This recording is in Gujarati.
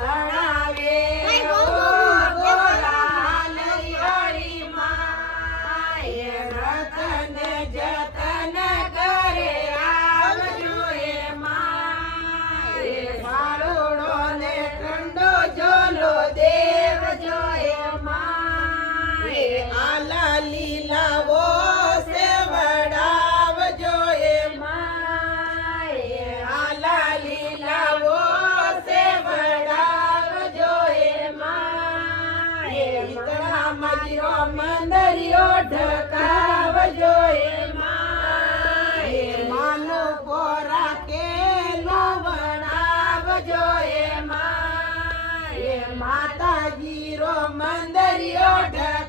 સણાવે ઓ ગોરા નરિયાળી માં એ રતન જતન કરે આવજો એ માં એ વાળોડો ને ઠંડો જોલો દેવજો એ માં એ આલા લીલાવો સેવડાવજો એ માં એ આલા લીલાવો સેવડાવજો એ માં એ ઈતળા મજીરો મંદરિયો ઢકાવજો એ માં એ માનો કોરા કેલો વણાવજો એ માં એ માતાજી રો મંદરિયો ઢકાવજો